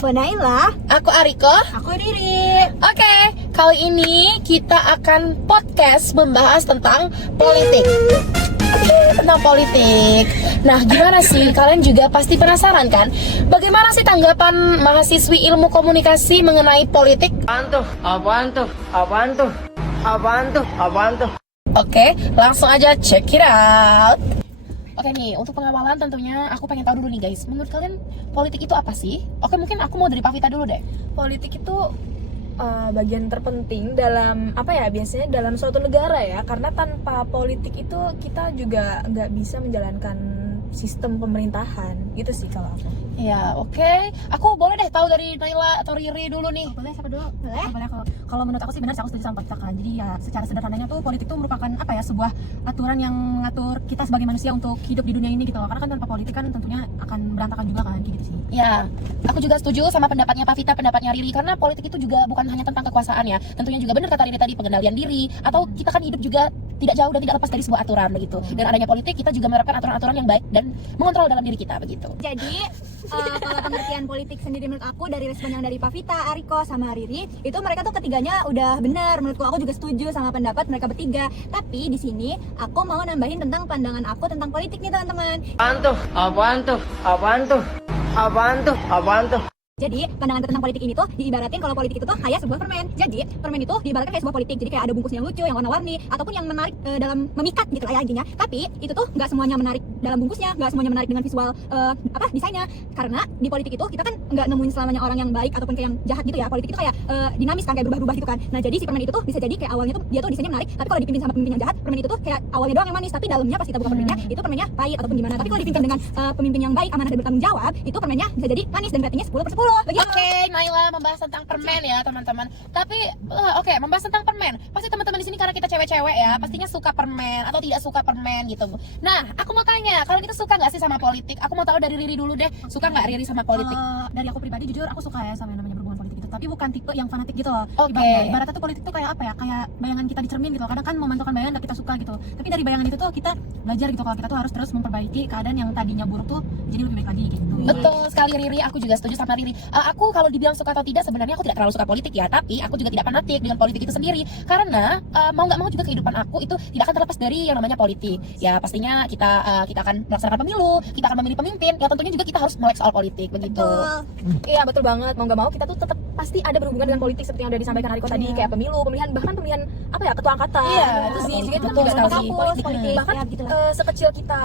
Aku Naila. Aku Ariko. Aku Riri. Oke, kali ini kita akan podcast membahas tentang politik. Tentang politik. Nah, gimana sih? Kalian juga pasti penasaran kan? Bagaimana sih tanggapan mahasiswi ilmu komunikasi mengenai politik? Apaan tuh? Oke, langsung aja check it out. Oke nih, untuk pengawalan tentunya aku pengen tahu dulu nih guys. Menurut kalian politik itu apa sih? Oke, mungkin aku mau dari Pavita dulu deh. Politik itu bagian terpenting dalam biasanya dalam suatu negara ya, karena tanpa politik itu kita juga nggak bisa menjalankan sistem pemerintahan gitu sih kalau aku. Ya, oke. Aku boleh deh tahu dari Naila atau Riri dulu nih. Boleh, siapa dulu? Boleh. Boleh. Kalau menurut aku sih benar, aku setuju sama Pavita kan. Jadi ya secara sederhananya tuh politik itu merupakan sebuah aturan yang mengatur kita sebagai manusia untuk hidup di dunia ini gitu loh. Karena kan tanpa politik kan tentunya akan berantakan juga kan gitu sih. Ya, aku juga setuju sama pendapatnya Pavita, pendapatnya Riri, karena politik itu juga bukan hanya tentang kekuasaan ya. Tentunya juga benar kata Riri tadi, pengendalian diri, atau kita kan hidup juga tidak jauh dan tidak lepas dari sebuah aturan begitu. Dan adanya politik, kita juga menerapkan aturan-aturan yang baik dan mengontrol dalam diri kita begitu. Jadi kalau pengertian politik sendiri menurut aku dari respon yang dari Pavita, Ariko, sama Riri, itu mereka tuh ketiganya udah benar. Menurutku aku juga setuju sama pendapat mereka bertiga. Tapi di sini aku mau nambahin tentang pandangan aku tentang politik nih teman-teman. Apaan tuh? Jadi pandangan tentang politik ini tuh diibaratin kalau politik itu tuh kayak sebuah permen. Jadi permen itu diibaratkan kayak sebuah politik. Jadi kayak ada bungkusnya yang lucu, yang warna-warni, ataupun yang menarik dalam memikat gitu lah ya intinya. Tapi itu tuh nggak semuanya menarik dalam bungkusnya, nggak semuanya menarik dengan visual desainnya. Karena di politik itu kita kan nggak nemuin selamanya orang yang baik ataupun kayak yang jahat gitu ya. Politik itu kayak dinamis kan, kayak berubah-ubah gitu kan. Nah jadi si permen itu tuh bisa jadi kayak awalnya tuh dia tuh desainnya menarik, tapi kalau dipimpin sama pemimpin yang jahat, permen itu tuh kayak awalnya doang yang manis, tapi dalamnya pas kita buka permennya itu permennya pahit ataupun gimana. Tapi kalau dipimpin dengan pemimpin yang baik, amanah dan bertanggung jawab, itu permennya bisa jadi manis dan ratingnya 10/10 begitu. Oke, Naila membahas tentang permen ya teman-teman. Tapi oke, membahas tentang permen. Pasti teman-teman di sini karena kita cewek-cewek ya, pastinya suka permen atau tidak suka permen gitu. Nah, aku mau tanya, kalau kita suka nggak sih sama politik? Aku mau tahu dari Riri dulu deh. Suka nggak Riri sama politik? Dari aku pribadi jujur aku suka ya sama yang namanya berhubungan politik itu. Tapi bukan tipe yang fanatik gitu loh. Oke. Ibaratnya tuh politik tuh kayak apa ya? Kayak bayangan kita dicermin gitu. Kadang kan memantulkan bayangan dan kita suka gitu. Tapi dari bayangan itu tuh kita belajar gitu kalau kita tuh harus terus memperbaiki keadaan yang tadinya buruk tuh jadi lebih baik lagi gitu. Betul sekali Riri, aku juga setuju sama Riri. Aku kalau dibilang suka atau tidak, sebenarnya aku tidak terlalu suka politik ya, tapi aku juga tidak fanatik dengan politik itu sendiri. Karena mau nggak mau juga kehidupan aku itu tidak akan terlepas dari yang namanya politik. Ya pastinya kita akan melaksanakan pemilu, kita akan memilih pemimpin. Ya tentunya juga kita harus melek soal politik begitu. Iya betul banget, mau nggak mau kita tuh tetap pasti ada berhubungan dengan politik seperti yang udah disampaikan Ariko tadi, kayak pemilu, bahkan pemilihan ketua angkatan. Iya, itu sih. Jadi itu betul juga sekali. kampus, politik. Bahkan ya, gitu sekecil kita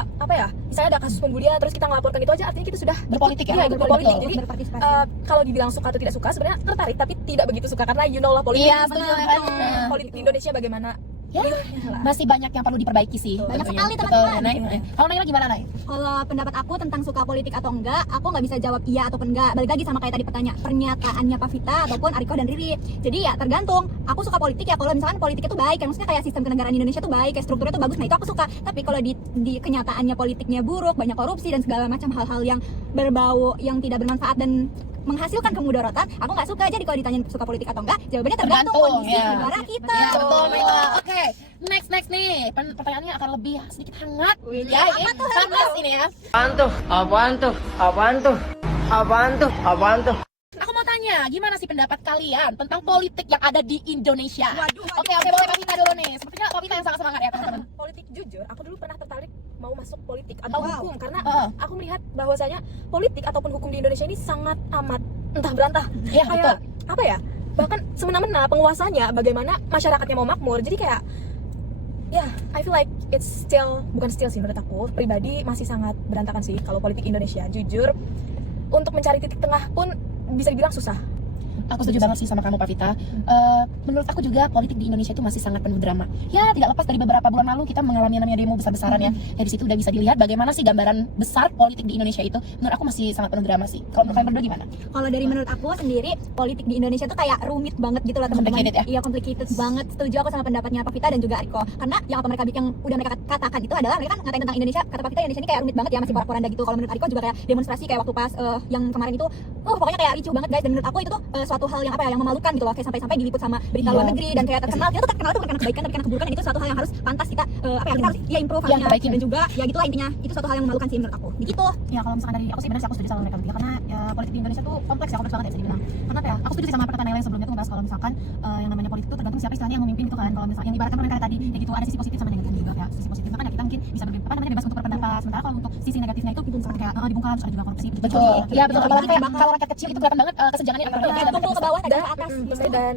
misalnya ada kasus pembulian terus kita ngelaporkan itu aja, artinya kita sudah Berpolitik ya? Iya, ikut berpolitik. Betul. Jadi Berpartisipasi. kalau dibilang suka atau tidak suka, sebenarnya tertarik tapi tidak begitu suka karena you know lah politik. Iya, benar. Politik di Indonesia bagaimana? Ya, masih banyak yang perlu diperbaiki sih. Banyak tentunya. sekali, Betul, teman-teman. Nay. Kalau Naila gimana, Nay? Kalau pendapat aku tentang suka politik atau enggak, aku nggak bisa jawab iya ataupun enggak. Balik lagi sama kayak tadi pernyataannya Pavita ataupun Ariko dan Riri. Jadi ya tergantung. Aku suka politik ya kalau misalkan politik itu baik, yang maksudnya kayak sistem kenegaraan Indonesia tuh baik, kayak strukturnya tuh bagus, nah itu aku suka. Tapi kalau di kenyataannya politiknya buruk, banyak korupsi dan segala macam hal-hal yang berbau yang tidak bermanfaat dan menghasilkan kemudaratan, aku nggak suka. Jadi kalau ditanya suka politik atau enggak, jawabannya tergantung kondisi ya. negara kita. Ya, betul, Naila. Oke, next nih. Pertanyaannya akan lebih sedikit hangat. Ya, ini panas ini ya. Apaan tuh? Aku mau tanya, gimana sih pendapat kalian tentang politik yang ada di Indonesia? Oke, boleh Pavita dulu nih. Sepertinya Pavita yang sangat semangat ya, teman-teman. Politik, jujur aku dulu pernah tertarik mau masuk politik atau Wow. hukum karena aku melihat bahwasanya politik ataupun hukum di Indonesia ini sangat amat entah berantah. Iya, Kayak apa ya? Bahkan semena-mena penguasanya, bagaimana masyarakatnya mau makmur. Jadi kayak I feel like it's still, bukan still sih, menurut aku pribadi masih sangat berantakan sih kalau politik Indonesia. Jujur untuk mencari titik tengah pun bisa dibilang susah. Aku setuju banget sih sama kamu, Pavita. Menurut aku juga politik di Indonesia itu masih sangat penuh drama. Ya, tidak lepas dari beberapa bulan lalu kita mengalami namanya demo besar-besaran ya. Dari situ udah bisa dilihat bagaimana sih gambaran besar politik di Indonesia itu. Menurut aku masih sangat penuh drama sih. Kalau menurut kalian berdua gimana? Kalau dari menurut aku sendiri, politik di Indonesia tuh kayak rumit banget gitu loh teman-teman. Complicated ya? Iya, complicated banget. Setuju aku sama pendapatnya Pavita dan juga Ariko. Karena yang apa yang udah mereka katakan itu adalah mereka kan ngatain tentang Indonesia. Kata Pavita Indonesia ini kayak rumit banget ya, masih porak-poranda gitu. Kalau menurut Ariko juga kayak demonstrasi kayak waktu pas yang kemarin itu pokoknya kayak ricuh banget guys, dan menurut aku itu tuh suatu hal yang apa ya, yang memalukan gitu loh, kayak sampai-sampai diliput sama berita luar negeri dan kayak terkenal. Kita tuh terkenal tuh bukan karena kebaikan tapi karena keburukan, dan itu suatu hal yang harus pantas kita apa ya, kita harus ya improve harusnya. perbaikin. Dan juga ya gitulah intinya, itu suatu hal yang memalukan sih menurut aku. Begitu. Ya kalau misalkan dari aku sih benar sih aku setuju sama mereka berdua, karena ya politik di Indonesia tuh kompleks ya, kompleks banget ya bisa dibilang. Karena apa ya, aku setuju sih sama perkataan yang sebelumnya tuh ngebahas kalau misalkan yang namanya politik itu tergantung siapa istilahnya yang memimpin gitu kan. Kalau misalnya yang ibaratkan mereka tadi kayak gitu, ada sisi positif sama negatifnya juga ya. Sisi positifnya kan ya kita mungkin bisa bebas untuk berpendapat, sementara kalau untuk sisi negatifnya itu seperti kayak dibungkam, terus ada juga korupsi. Betul. Iya betul. Apalagi kayak kalau rakyat kecil itu kelihatan banget kesenjangannya antara rakyat dan Tumpul ke bawah dan ke atas. Dan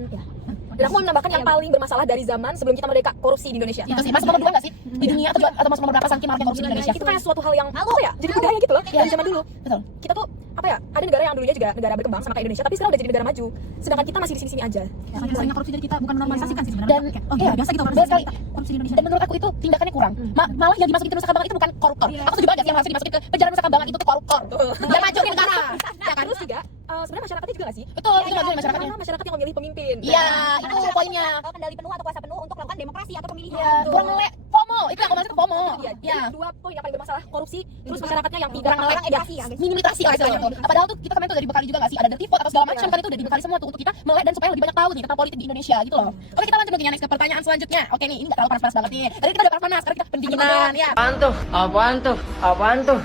aku mau menambahkan yang paling bermasalah dari zaman sebelum kita merdeka, korupsi di Indonesia. itu sih masuk nomor 2 nggak sih di dunia atau masuk nomor berapa saking maraknya korupsi di Indonesia? Itu kayak suatu hal yang apa ya, jadi budaya gitu loh dari zaman dulu. Betul. Kita tuh apa ya, ada negara yang dulunya juga negara berkembang sama kayak Indonesia, tapi sekarang udah jadi negara maju, sedangkan kita masih di sini-sini aja. Ya, saking seringnya korupsi jadi kita bukan menormalisasikan sih sebenarnya. Dan Kayak, iya, biasa gitu betul sekali. korupsi di Indonesia. Dan menurut aku itu tindakannya kurang. Malah yang dimasukin ke Nusa Kambangan itu bukan koruptor. Aku setuju banget yang harus dimasukin ke penjara Nusa Kambangan itu tuh koruptor. Yang majuin negara. Ya kan? Terus juga sebenarnya masyarakatnya juga gak sih? Betul, itu majuin masyarakatnya. Karena masyarakat yang memilih pemimpin. Iya, itu poinnya. Kendali penuh atau kuasa penuh untuk melakukan demokrasi atau pemilihan. Iya, kurang melek FOMO. Itu yang aku maksud FOMO. Iya, Iya. jadi dua poin yang paling bermasalah, korupsi, terus masyarakatnya yang tidak Kurang melek edukasi ya, guys. minimalisasi lah istilahnya tuh. Padahal tuh kita kemarin tuh udah dibekali juga nggak sih, ada detifot atau segala macam kan, itu udah dibekali semua tuh untuk kita melek dan supaya lebih banyak tahu nih tentang politik di Indonesia gitu loh. Oke, kita lanjut mungkin next ke pertanyaan selanjutnya. Oke nih, ini nggak terlalu panas-panas banget nih. Tadi kita udah panas, sekarang kita pendinginan ya. Apaan tuh? Apaan tuh? Apaan tuh?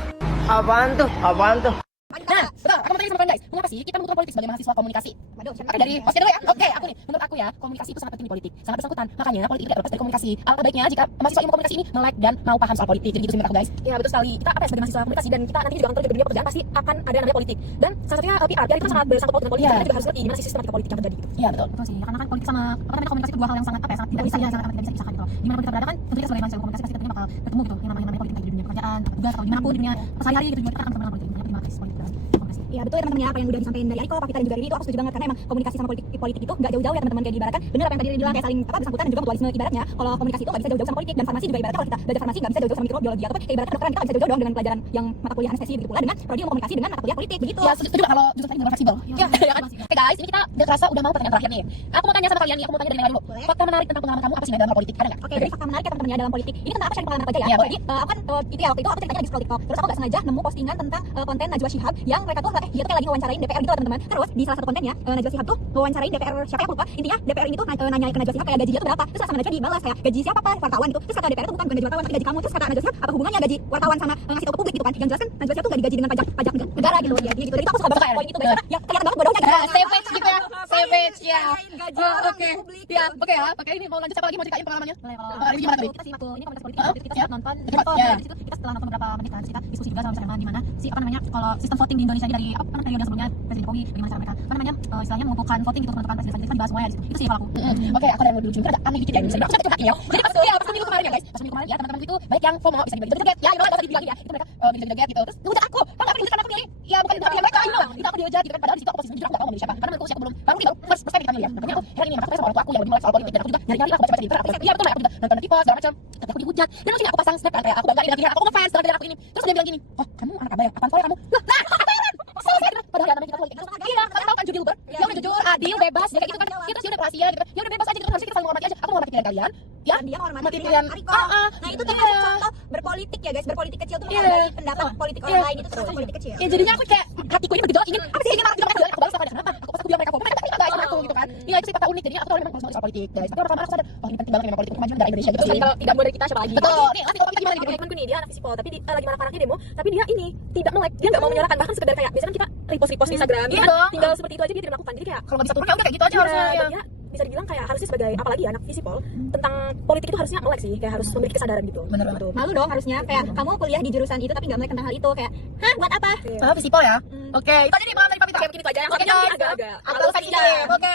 Apaan tuh? Apaan tuh? Nah, betul. Aku mau tanya sama kalian guys, mengapa sih kita membutuhkan politik sebagai mahasiswa komunikasi? Waduh, Oke, dari hostnya dulu ya. Oke, aku nih, menurut aku ya, komunikasi itu sangat penting di politik, sangat bersangkutan. Makanya politik tidak lepas dari komunikasi. Alangkah baiknya jika mahasiswa ilmu komunikasi ini melek dan mau paham soal politik. Jadi gitu sih menurut aku guys. Ya betul sekali. Kita apa ya, sebagai mahasiswa komunikasi dan kita nanti juga akan terjun ke dunia pekerjaan, pasti akan ada yang namanya politik. Dan salah satunya PR itu kan sangat bersangkut paut dengan politik. Iya. Kita juga harus ngerti gimana sih sistematika politik yang terjadi gitu. Iya betul. Betul sih, karena kan politik sama apa namanya komunikasi itu dua hal yang sangat apa ya, sangat tidak bisa ya, sangat tidak bisa dipisahkan gitu loh. Dimana pun kita berada kan, tentu kita sebagai mahasiswa komunikasi pasti tentunya bakal ketemu gitu yang namanya politik di dunia pekerjaan, atau tugas atau dimanapun di dunia sehari-hari gitu juga kita akan ketemu dengan politik. Terima kasih politik dan komunikasi. Ya betul ya teman-teman ya, apa yang udah disampaikan dari Ariko, Pavita dan juga Riri itu aku setuju banget, karena emang komunikasi sama politik itu nggak jauh-jauh ya teman-teman, kayak diibaratkan bener apa yang tadi Riri bilang, kayak saling apa bersangkutan dan juga mutualisme. Ibaratnya kalau komunikasi itu nggak bisa jauh-jauh sama politik, dan farmasi juga ibaratnya kalau kita belajar farmasi nggak bisa jauh-jauh sama mikrobiologi, atau kayak ibaratkan kedokteran kita nggak bisa jauh-jauh doang dengan pelajaran yang mata kuliah anestesi, begitu pula dengan prodi ilmu komunikasi dengan mata kuliah politik begitu. Ya setuju kalau jurusan tadi benar fleksibel. Ya kan. Oke guys, ini kita udah terasa udah mau pertanyaan terakhir nih. Aku mau tanya sama kalian nih, aku mau tanya dari Nela dulu. Fakta menarik tentang pengalaman kamu apa sih dalam hal politik? Ada nggak? Oke, jadi fakta menarik ya teman-teman ya dalam politik. Ini tentang apa, sharing pengalaman aku aja ya. Iya, boleh. Jadi aku kan itu ya waktu itu aku ceritanya lagi scroll TikTok. Terus aku nggak sengaja nemu postingan tentang konten Najwa Shihab yang mereka tuh dia tuh kayak lagi ngewawancarain DPR gitu loh teman-teman. Terus di salah satu kontennya Najwa Shihab tuh ngewawancarain DPR siapa ya aku lupa. Intinya DPR ini tuh nanya ke Najwa Shihab kayak gajinya tuh berapa. Terus sama Najwa dibalas kayak gaji siapa Pak? Wartawan gitu. Terus kata DPR itu bukan gaji wartawan tapi gaji kamu. Terus kata Najwa Shihab apa hubungannya gaji wartawan sama ngasih tahu ke publik gitu kan. Yang jelas kan Najwa Shihab tuh nggak digaji dengan pajak negara gitu ya. Gitu. Jadi aku suka banget poin itu guys. Ya kelihatan banget bodohnya gitu. Savage gitu ya. Savage ya. Gaji Oh, orang oke. di publik. Ya, oke ya. Oke, ini mau lanjut siapa lagi mau ceritain pengalamannya? Boleh kalau Ini gimana tadi? kita simak tuh, ini komunitas politik, Oh, kita ya. sempat nonton, Ya. di situ kita setelah nonton beberapa menit kan, kita diskusi juga sama sama gimana si apa namanya kalau sistem voting di Indonesia ini dari apa periode sebelumnya Presiden Jokowi, bagaimana cara mereka apa namanya istilahnya mengumpulkan voting gitu menentukan presiden kan dibahas semuanya di situ. Itu sih kalau aku. Oke, aku ada yang lebih lucu, ada aneh dikit ya, bisa dibilang. Aku curhatin ya. Jadi pas pemilu kemarin ya guys, pas pemilu kemarin ya teman-teman itu banyak yang FOMO, bisa dibilang joget-joget ya, itu nggak usah dibilangin ya, itu mereka joget-joget gitu. Terus ngehujat aku, kan apa yang aku pilih? Ya bukan itu mereka, itu aku dihujat gitu kan, padahal di situ aku posisinya jujur aku nggak tahu mau milih siapa, karena menurutku usia aku baru first time kita milih ya. Makanya aku heran ini, makanya aku sama orang tua aku yang lebih melek soal politik dan aku juga nyari-nyari lah, baca-baca di internet. Iya betul, aku juga nonton TV segala macam, tapi aku dihujat. Dan langsung aku pasang snap kan kayak aku banggain dengan pilihan aku ngefans dengan aku ini. Terus dia bilang gini, "Oh, kamu anak abang ya? Apaan soalnya kamu?" Lah, apaan? Padahal ya namanya kita politik. Iya, kalian tahu kan judul ber? Dia udah jujur, adil, bebas, ya kayak gitu kan. Kita sih udah rahasia gitu kan. Ya udah bebas aja gitu kan, harusnya kita saling menghormati aja. Aku menghormati pilihan kalian. Ya, Dan dia menghormati mati pilihan pilihan. Ariko. Nah itu termasuk contoh berpolitik ya guys, berpolitik kecil tuh menghargai pendapat politik orang lain, itu termasuk politik kecil. Ya jadinya aku kayak hatiku ini begitu ingin apa sih ingin marah juga mereka aku balas sama kenapa aku pas aku bilang mereka mereka tidak baik sama aku gitu kan. Iya itu sih fakta unik, jadinya aku tuh memang harus soal politik guys. Tapi orang lama aku sadar oh ini penting banget memang politik untuk kemajuan negara Indonesia gitu. Terus kalau tidak mulai dari kita siapa lagi? Betul. Nih, nanti kalau kita gimana gitu. Temanku nih dia anak visipol tapi lagi marak-maraknya demo, tapi dia ini tidak melek, dia nggak mau menyuarakan, bahkan sekedar kayak biasanya kan kita repost di Instagram, Iya kan? dong. Tinggal seperti itu aja dia tidak melakukan, jadi kayak Kalau nggak bisa turun ya udah kayak gitu aja harusnya. dan dia bisa dibilang kayak harusnya sebagai apalagi anak visipol tentang politik itu harusnya melek sih, kayak harus memiliki kesadaran gitu. Bener banget. Malu dong harusnya, kayak kamu kuliah di jurusan itu tapi nggak melek tentang hal itu, kayak hah buat apa? Ah, visipol ya. Oke, itu aja nih pengalaman dari Pavita. Oke, mungkin itu aja yang Oke, satunya mungkin guys. agak-agak Agak sensitif. Oke,